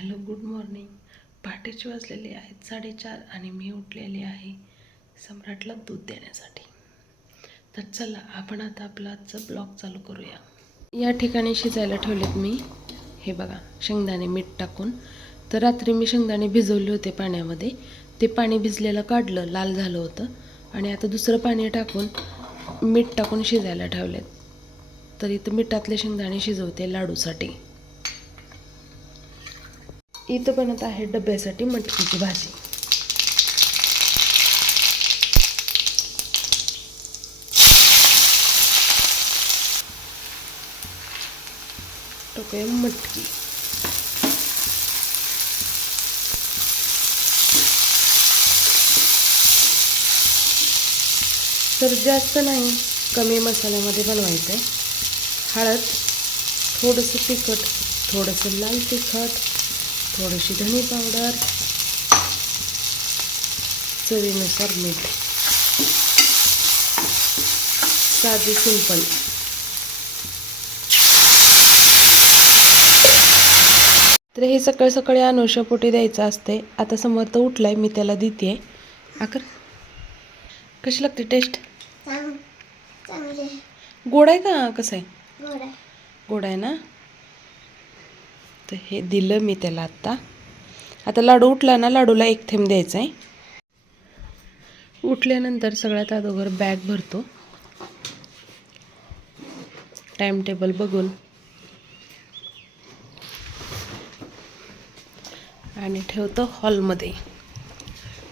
Hello good morning. पहाटेचे वाजलेले आहेत साडेचार आणि मी उठलेली आहे सम्राटला दूध देण्यासाठी. तर चला आपण आता आपला आजचा ब्लॉग चालू करूया. या ठिकाणी शिजायला ठेवलेत मी. हे बघा शेंगदाणे मीठ टाकून. तर रात्री मी शेंगदाणे भिजवले होते पाण्यामध्ये. ते पाणी भिजलेलं काढलं लाल झालं होतं. आणि आता दुसरं पाणी टाकून मीठ टाकून शिजायला ठेवलेत. तर इथं मिठातले शेंगदाणे शिजवते लाडूसाठी. इथं बनत आहे डब्यासाठी मटकीची भाजी. टाकूया मटकी. तर जास्त नाही कमी मसाल्यामध्ये बनवायचं आहे हळद थोडंसं तिखट थोडंसं लाल तिखट थोडीशी धनी पावडर चवीनुसार मीठ साधी सिंपल. तर हे सकाळ सकाळी अनुषापोटी द्यायचं असते आता समर्थ उठलाय मी त्याला देते आकर कशी लागते टेस्ट गोड आहे का कसं आहे. गोड आहे ना? तर हे दिलं मी त्याला आत्ता. आता लाडू उठला ना लाडूला एक थेंब द्यायचा आहे उठल्यानंतर सगळ्यात अगोदर बॅग भरतो. टाइम टेबल बघून. आणि ठेवतो हॉलमध्ये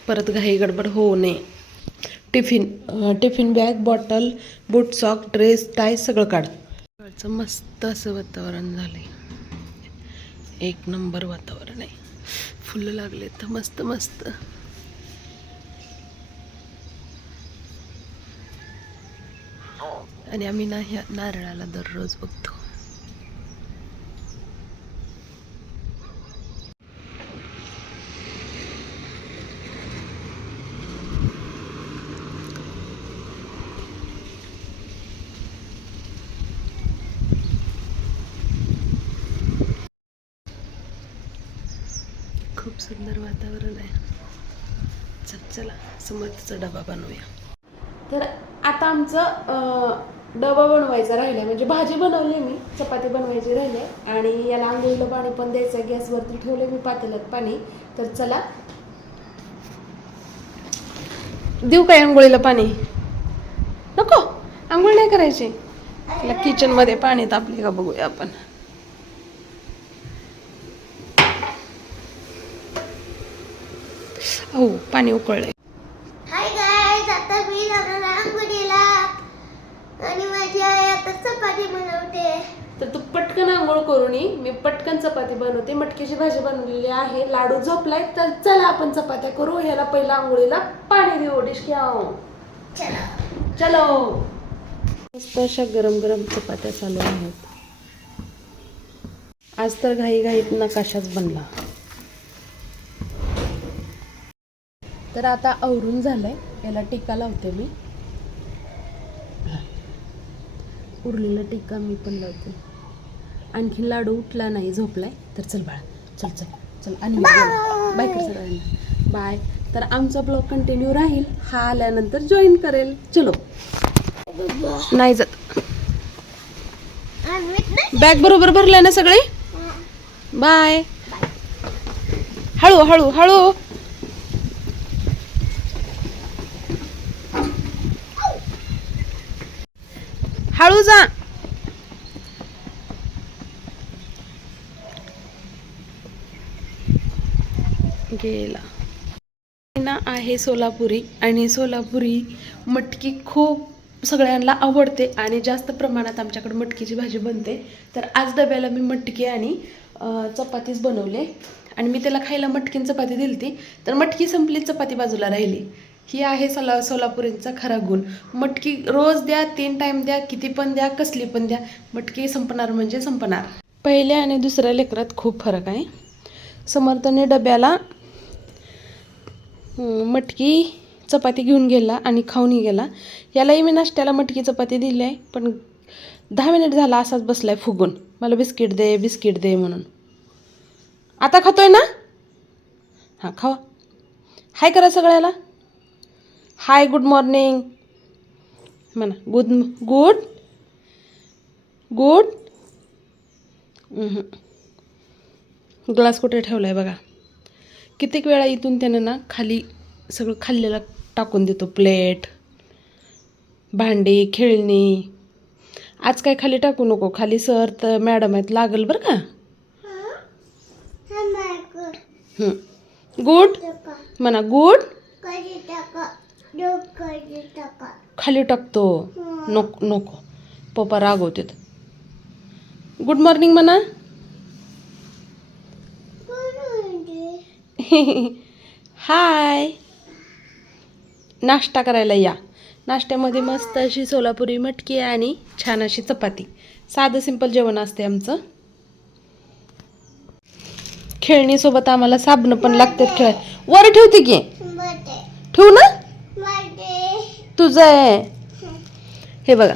परत घाई गडबड होऊ नये. Tiffin tiffin bag bottle boot sock dress tie सगळं काढ. मस्त असं वातावरण झालं आहे एक नंबर वातावरण आहे. फुलं लागले तर मस्त मस्त. आणि आम्ही ना ह्या नारळाला दररोज बघतो. खूप सुंदर वातावरण आहे. चल चला समर्थचा डबा बनवूया. तर आता आमचं डबा बनवायचा राहिला म्हणजे भाजी बनवली मी चपाती बनवायची राहिले आणि याला आंघोळीला पाणी पण द्यायचं गॅसवरती ठेवले मी पातेल्यात पाणी. तर चला. देऊ काय आंघोळीला पाणी? नको आंघोळ नाही करायची. तिला किचनमध्ये पाणी तापले का बघूया आपण. हो पाणी उकळलंय. हाय गाईज आता मी जाणार आंघोळीला आणि माझी आई आता चपाती बनवते. तर तू पटकन आंघोळ करून ये. मी पटकन चपाती बनवते. मटकीची भाजी बनवलेली आहे. लाडू झोपलाय. तर चला आपण चपात्या करू. ह्याला पहिला आंघोळीला पाणी देऊ. आहो चला. चलो. मस्त अशा गरम गरम चपात्या चालू आहेत. आज तर घाई घाईत नकाशाच बनला. तर आता आवरून झालंय. याला टिक्का लावते मी. उरलेला टिक्का मी पण लावते. आणखी लाडू उठला नाही झोपलाय. तर चल बाळा चल चल चल. आणि बाय सगळ्यांना बाय तर आमचा ब्लॉग कंटिन्यू राहील. हा आल्यानंतर जॉईन करेल. चलो. नाही जात. बॅग बरोबर भरल्या ना सगळे? बाय हळू हळू हळू. हळू जा. गेला. ना आहे सोलापुरी आणि सोलापुरी मटकी खूप सगळ्यांना आवडते आणि जास्त प्रमाणात आमच्याकडे मटकीची भाजी बनते. तर आज डब्याला मी मटकी आणि चपातीच बनवले. आणि मी त्याला खायला मटकीन चपाती दिली ती तर मटकी संपली चपाती बाजूला राहिली. ही आहे सोला सोलापुरींचा खरा गुण. मटकी रोज द्या तीन टाईम द्या किती पण द्या कसली पण द्या मटकी संपणार म्हणजे संपणार. पहिल्या आणि दुसऱ्या लेकरात खूप फरक आहे. समर्थने डब्याला मटकी चपाती घेऊन गेला आणि खाऊनही गेला. यालाही मी नाश्त्याला मटकी चपाती दिली आहे पण दहा मिनिट झाला असाच बसला आहे फुगून. मला बिस्किट दे बिस्किट दे म्हणून. आता खातोय ना? हां खावा. हाय करा सगळ्याला. हाय गुड मॉर्निंग म्हणा गुड गुड गुड ग्लास कुठे ठेवला आहे बघा. कित्येक वेळा इथून त्यानं ना खाली सगळं खाल्लेलं टाकून देतो. प्लेट भांडी खेळणी. आज काय खाली टाकू नको. खाली सर तर मॅडम आहेत. लागल बरं का? हं. गुड म्हणा गुड खाली टाकतो. नको नको. पप्पा रागवतात. गुड मॉर्निंग म्हणा. हाय नाश्ता करायला या. नाश्त्यामध्ये मस्त अशी सोलापुरी मटकी आणि छान अशी चपाती. साधं सिंपल जेवण असते आमचं. खेळणीसोबत आम्हाला साबणं पण लागतात खेळ. वर ठेवते की? ठेवू ना? तुझं आहे. हे बघा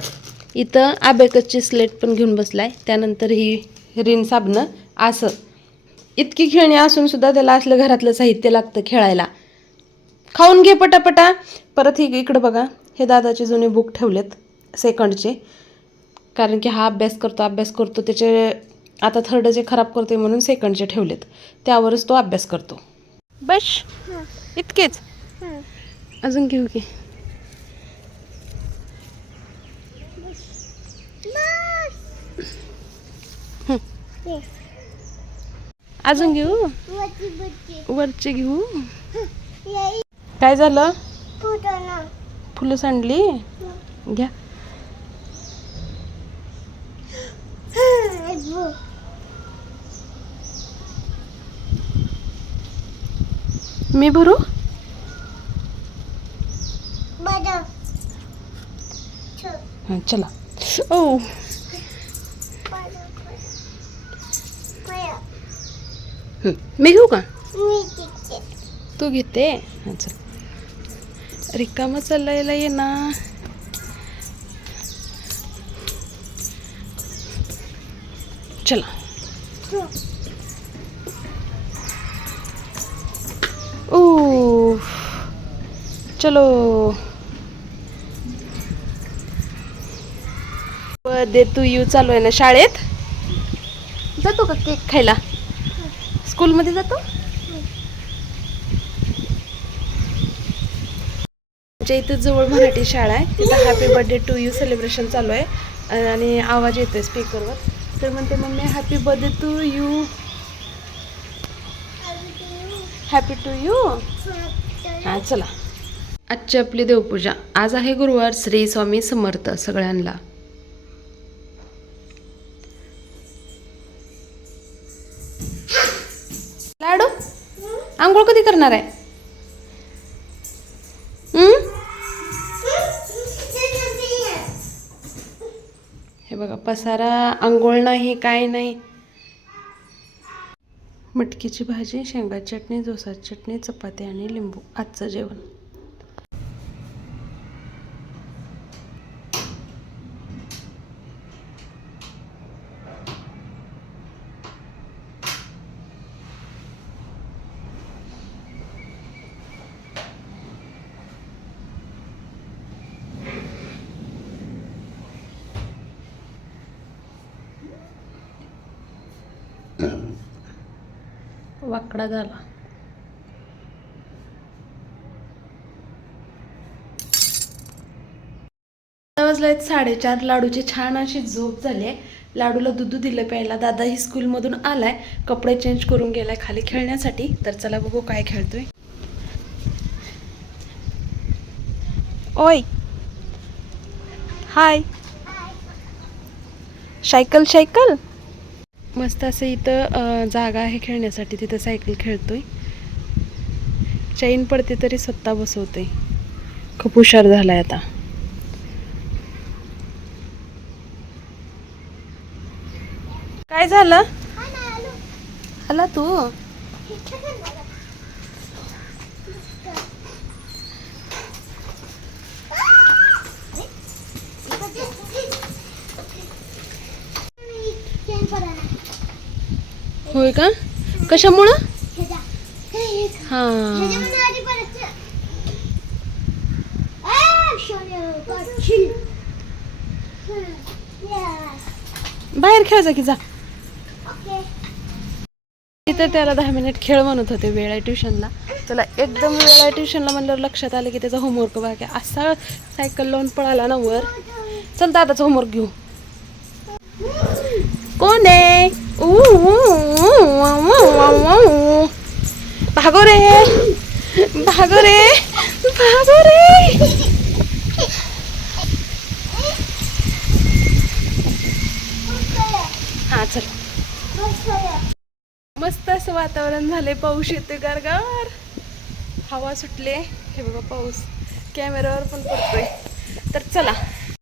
इथं आबेकसची स्लेट पण घेऊन बसलाय. त्यानंतर ही रिन साबणं असं. इतकी खेळणी असून सुद्धा त्याला असलं घरातलं साहित्य लागतं खेळायला. खाऊन घे पटापटा. परत ही इकडं बघा हे दादाचे जुने बुक ठेवलेत सेकंडचे कारण की हा अभ्यास करतो अभ्यास करतो त्याचे आता थर्डचे खराब करते म्हणून सेकंडचे ठेवलेत. त्यावरच तो अभ्यास करतो. बस. इतकेच. अजून घेऊ की. अजून घेऊ? वरचे घेऊ? काय झालं? फुलं सांडली? घ्या. मी भरू? हां चला. ओ हं, मी घेऊ का? तू घेते? हां चल. रिकामं चालायला ये ना. चला. ओ चलो. बर्थडे टू यू चालू आहे ना शाळेत? जातो का केक खायला? स्कूलमध्ये जातो? आमच्या इथं जवळ मराठी शाळा आहे. तिथं happy birthday to you celebration चालू आहे. आणि आवाज येतोय स्पीकरवर तर म्हणते mummy happy birthday to you happy to you हां चला. आजची आपली देवपूजा. आज आहे गुरुवार श्री स्वामी समर्थ सगळ्यांना. आंघोळ कधी करणार आहे? हे बघा पसारा आंघोळ नाही काय नाही. मटकीची भाजी शेंगाची चटणी दोसाची चटणी चपाती आणि लिंबू. आजचं जेवण. वाकडा झाला. आता वाजले आहेत साडेचार. लाडूची छान अशी झोप झाली आहे. लाडूला दूध दिलं प्यायला. दादा ही स्कूलमधून आलाय. कपडे चेंज करून गेलाय खाली खेळण्यासाठी. तर चला बघू काय खेळतोय. ओय. हाय. Cycle cycle. मस्त असं इथं जागा आहे खेळण्यासाठी. तिथं सायकल खेळतोय. चैन पडते तरी स्वतः बसवतोय. खूप हुशार झालाय आता. काय झालं? आला. तू? होय का कशामुळं. हे. हा. बाहेर खेळायचा की जा. तिथं त्याला दहा मिनिट खेळ म्हणत होते वेळ आहे ट्युशनला त्याला एकदम वेळ आहे ट्युशनला म्हणल्यावर लक्षात आलं की त्याचा होमवर्क बाकी आहे. असा सायकल लावून पळाला ना वर चल दादाचा होमवर्क घेऊ कोण आहे. भागो रे भागो रे भागो रे हा चल. मस्त असं वातावरण झाले पाऊस येते गारगार. हवा सुटले हे बघा पाऊस. कॅमेऱ्यावर पण पडतोय. तर चला.